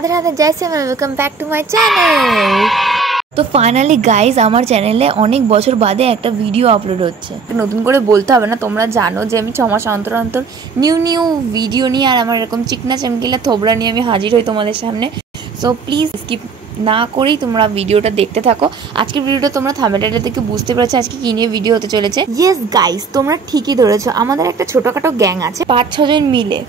রাধে রাধে জয় Shri Ram, welcome back to my channel. তো finally guys আমার চ্যানেলে অনেক বছর বাদে একটা ভিডিও আপলোড হচ্ছে। নতুন করে বলতে হবে না, তোমরা জানো যে আমি 6 মাস অন্তর অন্তর নিউ ভিডিও নিয়ে আর আমার এরকম চিকনা চমকিলা থোবড়া নিয়ে আমি হাজির হই তোমাদের সামনে। সো প্লিজ স্কিপ না করেই তোমরা ভিডিওটা দেখতে থাকো। আজকের ভিডিওটা তোমরা থাম্বনেলটা থেকে বুঝতে পেরেছো আজকে কি নিয়ে ভিডিও হতে চলেছে। ইয়েস গাইজ, তোমরা ঠিকই ধরেছো, আমাদের একটা ছোটখাটো গ্যাং আছে 5-6 জন মিলে।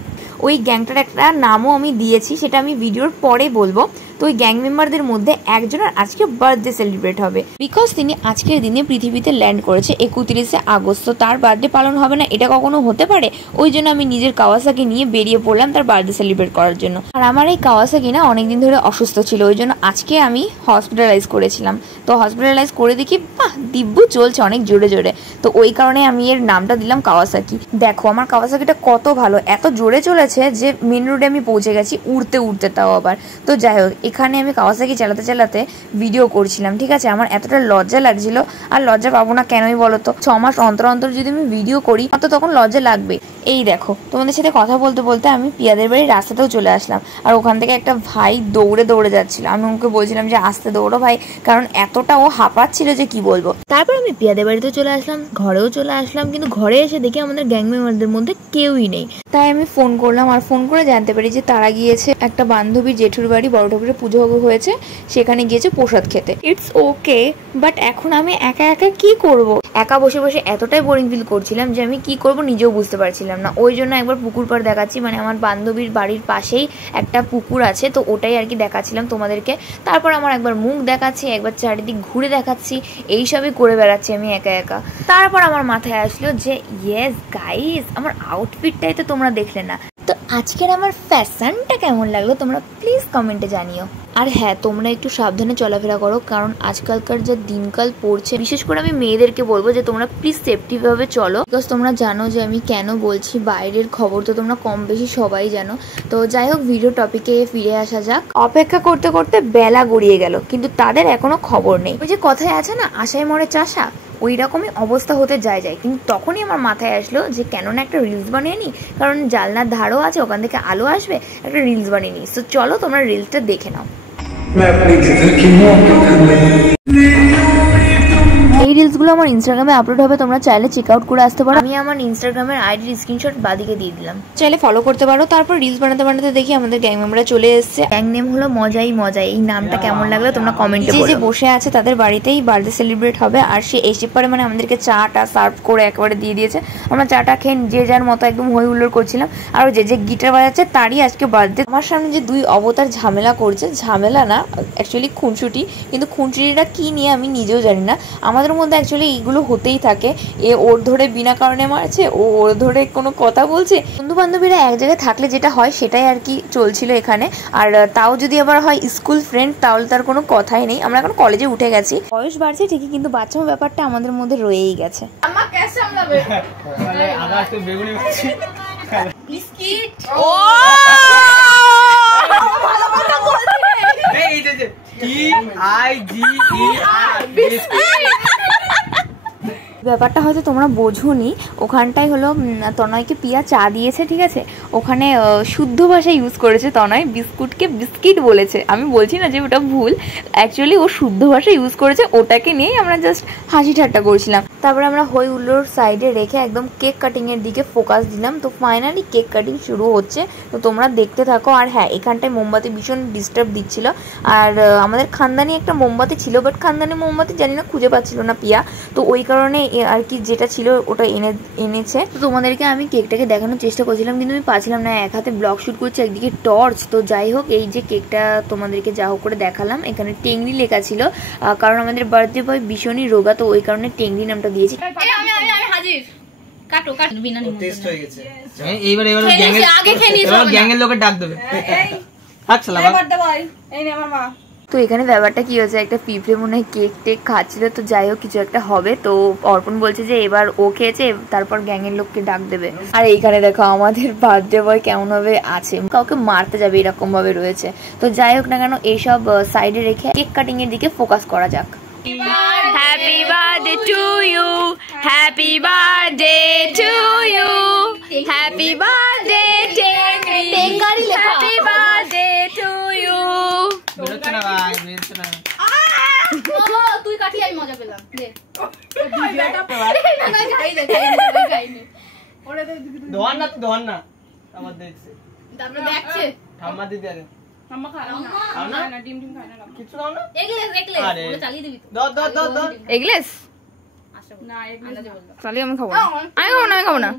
ওই গ্যাংটার একটা নামও আমি দিয়েছি, সেটা আমি ভিডিওর পরে বলবো। তো ওই গ্যাং মেম্বারদের মধ্যে একজনের আজকে বার্থডে সেলিব্রেট হবে, বিকজ তিনি আজকের দিনে পৃথিবীতে ল্যান্ড করেছে 31শে আগস্ট। তো তার বার্থডে পালন হবে না এটা কখনো হতে পারে? ওই জন্য আমি নিজের কাওয়াসাকি নিয়ে বেরিয়ে পড়লাম তার বার্থডে সেলিব্রেট করার জন্য। আর আমার এই কাওয়াসাকি না অনেকদিন ধরে অসুস্থ ছিল, ওই জন্য আজকে আমি হসপিটালাইজ করেছিলাম। তো হসপিটালাইজ করে দেখি বাহ দিব্যু চলছে অনেক জোরে জোরে, তো ওই কারণে আমি এর নামটা দিলাম কাওয়াসাকি। দেখো আমার কাওয়াসাকিটা কত ভালো, এত জোরে চলেছে যে মেন রোডে আমি পৌঁছে গেছি উড়তে উড়তে, তাও আবার। তো যাই হোক, এখানে আমি কাওয়াসাকি চালাতে চালাতে ভিডিও করছিলাম, ঠিক আছে। আমার এতটা লজ্জা লাগছিল, আর লজ্জা পাবো না কেনই বলো তো? 6 মাস অন্তর অন্তর যদি আমি ভিডিও করি তো তখন লজ্জা লাগবে। এই দেখো তোমাদের সাথে কথা বলতে বলতে আমি পিয়াদের বাড়ির রাস্তাতেও চলে আসলাম, আর ওখান থেকে একটা ভাই দৌড়ে দৌড়ে যাচ্ছিল। আমি ওকে বলছিলাম যে আস্তে দৌড়ো ভাই, কারণ এতটা ও হাঁপাচ্ছিল যে কি বলবো। তারপর আমি পিয়াদের বাড়িতে চলে আসলাম, ঘরেও চলে আসলাম, কিন্তু ঘরে এসে দেখি আমাদের গ্যাং মেম্বারদের মধ্যে কেউই নেই। তাই আমি ফোন করলাম, আর ফোন করে জানতে পারি যে তারা গিয়েছে একটা বান্ধবীর জেঠুর বাড়ি, বড় ঠাকুরের পুজো হয়েছে, সেখানে গিয়েছে প্রসাদ খেতে। ইটস ওকে, বাট এখন আমি একা একা কি করব? একা বসে বসে এতটাই বোরিং ফিল করছিলাম যে আমি কি করব নিজেও বুঝতে পারছিলাম না। ওই জন্য একবার পুকুর পাড় দেখাচ্ছি, মানে আমার বান্ধবীর বাড়ির পাশেই একটা পুকুর আছে, তো ওটাই আর কি দেখাচ্ছিলাম তোমাদেরকে। তারপর আমার একবার মুখ দেখাচ্ছি, একবার চারিদিক ঘুরে দেখাচ্ছি, এইসবই করে বেড়াচ্ছি আমি একা একা। তারপর আমার মাথায় আসলো যে ইয়েস গাইস, আমার আউটফিটটাই তো তোমরা দেখলে না, তো আজকের আমার ফ্যাশনটা কেমন লাগলো তোমরা প্লিজ কমেন্টে জানিও। আর হ্যাঁ, তোমরা একটু সাবধানে চলাফেরা করো, কারণ আজকালকার যে দিনকাল পড়ছে, বিশেষ করে আমি মেয়েদেরকে বলবো যে তোমরা প্লিজ সেফটিভাবে চলো, বিকজ তোমরা জানো যে আমি কেন বলছি, বাইরের খবর তো তোমরা কম বেশি সবাই জানো। তো যাই হোক, ভিডিও টপিকে ফিরে আসা যাক। অপেক্ষা করতে করতে বেলা গড়িয়ে গেল, কিন্তু তাদের এখনো খবর নেই। ওই যে কথায় আছে না, আশায় মরে চাষা, ওই রকমই অবস্থা হতে যায়। কিন্তু তখনই আমার মাথায় আসলো যে কেন না একটা রিলস বানিয়ে নিই, কারণ জানলার ধারও আছে, ওখান থেকে আলো আসবে, একটা রিলস বানিয়ে নিই। তো চলো তোমরা রিলসটা দেখে নাও। এই রিলসগুলো আমার ইনস্টাগ্রামে আপলোড হবে, তোমরা চাইলে চেক আউট করে আসতে পারো। আমি আমার ইনস্টাগ্রামের আইডির স্ক্রিনশট বাদিকে দিয়ে দিলাম, চাইলে ফলো করতে পারো। তারপর রিলস বানাতে বানাতে দেখি আমাদের গ্যাং মেম্বাররা চলে এসেছে। গ্যাং নেম হলো মজাই মজা। এই নামটা কেমন লাগলো তোমরা কমেন্টে বলো। যে বসে আছে তাদের বাড়িতেই বার্থডে সেলিব্রেট হবে, আর সে এসে পরে মানে আমাদেরকে চাটা সার্ভ করে একেবারে দিয়ে দিয়েছে। আমরা চাটা খেয়ে যে যার মতো একদম হই হুল্লোড় করছিলাম, আর যে গিটার বাজাচ্ছে তারই আজকে বার্থডে। আমার সামনে যে দুই অবতার ঝামেলা করছে, ঝামেলা না অ্যাকচুয়ালি খুনসুটি, কিন্তু খুনসুটিটা কি নিয়ে আমি নিজেও জানি না। আমাদের মধ্যে অ্যাকচুয়ালি এইগুলো হতেই থাকে, এ ওর ধরে বিনা কারণে মারছে, ও ওর ধরে কোনো কথা বলছে। বন্ধু বান্ধবীরা এক জায়গায় থাকলে যেটা হয় সেটাই আর কি চলছিল এখানে। আর তাও যদি আবার হয় স্কুল ফ্রেন্ড, তাহলে তার কোনো কথাই নেই। আমরা এখন কলেজে উঠে গেছি, বয়স বাড়ছে ঠিকই, কিন্তু বাচ্চামো ব্যাপারটা আমাদের মধ্যে রয়েই গেছে। ব্যাপারটা হয়তো তোমরা বোঝোনি, ওখানটাই হলো তনয়কে পিয়া চা দিয়েছে, ঠিক আছে। ওখানে শুদ্ধ ভাষা ইউজ করেছে তনয়, বিস্কুটকে বিস্কিট বলেছে। আমি বলছি না যে ওটা ভুল, অ্যাকচুয়ালি ও শুদ্ধ ভাষা ইউজ করেছে, ওটাকে নিয়েই আমরা জাস্ট হাসি ঠাট্টা করছিলাম। তারপরে আমরা হই হুল্লোড় সাইডে রেখে একদম কেক কাটিংয়ের দিকে ফোকাস দিলাম। তো ফাইনালি কেক কাটিং শুরু হচ্ছে, তো তোমরা দেখতে থাকো। আর হ্যাঁ, এখানটায় মোমবাতি ভীষণ ডিস্টার্ব দিচ্ছিল, আর আমাদের খানদানি একটা মোমবাতি ছিল, বাট খানদানি মোমবাতি জানি না খুঁজে পাচ্ছিল না পিয়া, তো ওই কারণে আর কি যেটা ছিল ওটা এনেছে। তো তোমাদেরকে আমি কেকটাকে দেখানোর চেষ্টা করছিলাম, কিন্তু আমি পাচ্ছিলাম না, এক হাতে ব্লগ শুট করছি, একদিকে টর্চ। তো যাই হোক, এই যে কেকটা তোমাদেরকে যা হোক করে দেখালাম, এখানে টেংরি লেখা ছিল, কারণ আমাদের বার্থডে বয় ভীষণই রোগা, তো ওই কারণে টেংরি নামটা দিয়েছি। তো এখানে ব্যাপারটা কি হয়েছে, একটা পিঁপড়ে মনে হয় কেক টেক খাচ্ছিল, তো যাই হোক কিছু একটা হবে। তো অর্পণ বলছে যে এবার ও খেয়েছে, তারপর গ্যাংয়ের লোককে ডাক দেবে। আর এইখানে দেখো আমাদের বার্থডে বয় কেমন ভাবে আছে, কাউকে মারতে যাবে এরকম ভাবে রয়েছে। তো যাই হোক না কেন, এইসব সাইডে রেখে কেক কাটিং এর দিকে ফোকাস করা যাক। Happy birthday to you, happy birthday to you, happy birthday Tengari, happy birthday to you, ধোয়ান না আমার দেখছে ঠাম্মা দিদি আরে ঠাম্মা খায় না ডিম খায় না কিছু নাও না এগলেস চালিয়ে দিবি তো এগলেস না এগলেস চালিয়ে আমি খাবো আমি খাবো না।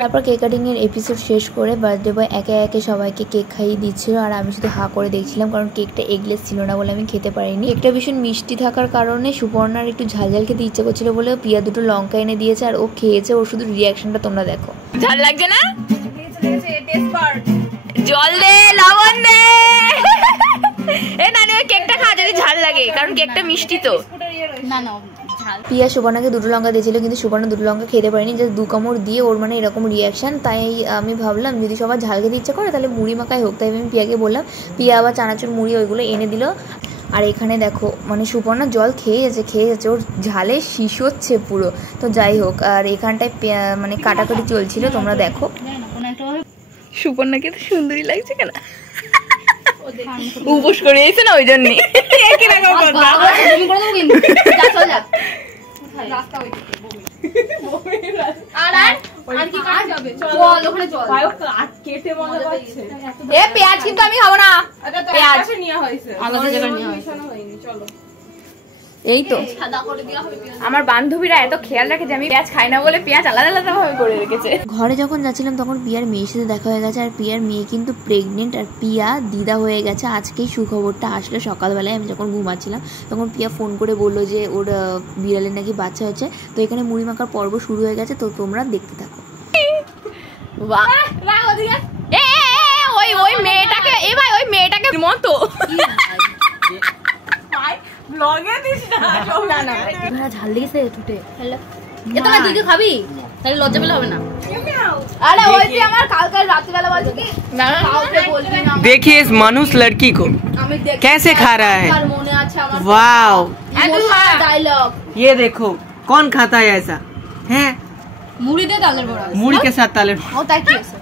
তারপর কেক কাটিং এর এপিসোড শেষ করে বার্থডে বয় একে একে সবাইকে কেক খাইয়ে দিচ্ছিল আর আমি শুধু হা করে দেখছিলাম, কারণ কেকটা এগলেস ছিল না বলে আমি খেতে পারিনি। কেকটা ভীষণ মিষ্টি থাকার কারণে সুপর্ণার একটু ঝাল খেতে ইচ্ছে করছিল বলে পিয়া দুটো লঙ্কা এনে দিয়েছে আর ও খেয়েছে। ওর শুধু রিয়াকশনটা তোমরা দেখো। ঝাল লাগছে না? জল দে, লবণ দে। এ নানি ওই কেকটা খা যদি ঝাল লাগে, কারণ কেকটা মিষ্টি তো। না না পিয়া সুবর্ণাকে দুটো লঙ্কা দিয়েছিল কিন্তু সুবর্ণা দুটো লঙ্কা খেতে পারেনি, জাস্ট 2 কামড় দিয়ে ওর মানে এরকম রিয়াকশন। তাই আমি ভাবলাম যদি সবার ঝাল খেতে ইচ্ছা করে তাহলে মুড়ি মাখাই হোক। তাই আমি পিয়াকে বললাম, পিয়া আবার চানাচুর মুড়ি ওইগুলো এনে দিল। আর এখানে দেখো মানে সুপর্ণা জল খেয়ে যাচ্ছে ওর ঝালে শিশ হচ্ছে পুরো। তো যাই হোক, আর এখানটায় মানে কাটাকাটি চলছিল, তোমরা দেখো। সুপর্ণাকে তো সুন্দরী লাগছে কেন, উপোস করে এসে না ওই জন্যই। পেঁয়াজ কিন্তু আমি খাবো না, এই তো আমার বান্ধবীরা এত খেয়াল রাখে যে আমি পেঁয়াজ খাই না বলে পেঁয়াজ আলাদা আলাদা ভাবে করে রেখেছে। ঘরে যখন যাচ্ছিলাম তখন পিয়ার মেয়ের সাথে দেখা হয়ে গেছে, আর পিয়ার মেয়ে কিন্তু প্রেগনেন্ট আর পিয়া দিদা হয়ে গেছে। আজকেই সুখবরটা আসলো সকালবেলায়, আমি যখন ঘুমাচ্ছিলাম তখন পিয়া ফোন করে বললো যে ওর বিড়ালের নাকি বাচ্চা হয়েছে। তো এখানে মুড়ি মাখার পর্ব শুরু হয়ে গেছে, তো তোমরা দেখতে থাকো। ওই মেয়েটাকে ওই মেয়েটাকে মতো ঝাল লেগেছে ঠুটে। তোরা তুই কি খাবি? তাহলে লজ্জা পেলে হবে না। আরে ওই যে আমার কাল রাত্রিবেলা বলছে কি देखिए इस मानुस लड़की को कैसे खा रहा है। वाओ डायलॉग ये देखो कौन खाता है ऐसा है। মুড়ি দিয়ে তালের বড়া, मुड़ी के साथ ताले ও তাই কি আছে।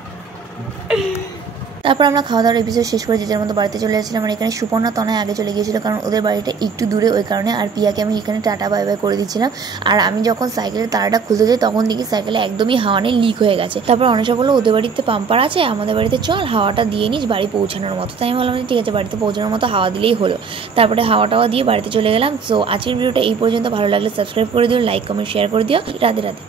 তারপর আমরা খাওয়া দাওয়ার এপিসোড শেষ করে যে যার মতো বাড়িতে চলে যাচ্ছিলাম। আর এখানে সুপর্ণা তনয় আগে চলে গিয়েছিল, কারণ ওদের বাড়িটা একটু দূরে, ওই কারণে। আর পিয়াকে আমি এখানে টাটা বাই বাই করে দিচ্ছিলাম। আর আমি যখন সাইকেলের তারাটা খুলতে যাই তখন দেখি সাইকেলে একদমই হাওয়া নেই, লিক হয়ে গেছে। তারপর অনেশা বললো ওদের বাড়িতে পাম্পার আছে, আমাদের বাড়িতে চল হাওয়াটা দিয়ে নিস বাড়ি পৌঁছানোর মতো। তাই আমি বললাম ঠিক আছে, বাড়িতে পৌঁছানোর মতো হাওয়া দিলেই হলো। তারপরে হাওয়াটাওয়া দিয়ে বাড়িতে চলে গেলাম। সো আজকের ভিডিওটা এই পর্যন্ত। ভালো লাগলে সাবস্ক্রাইব করে দিও, লাইক কমেন্ট শেয়ার করে দিও। রাধে রাধে।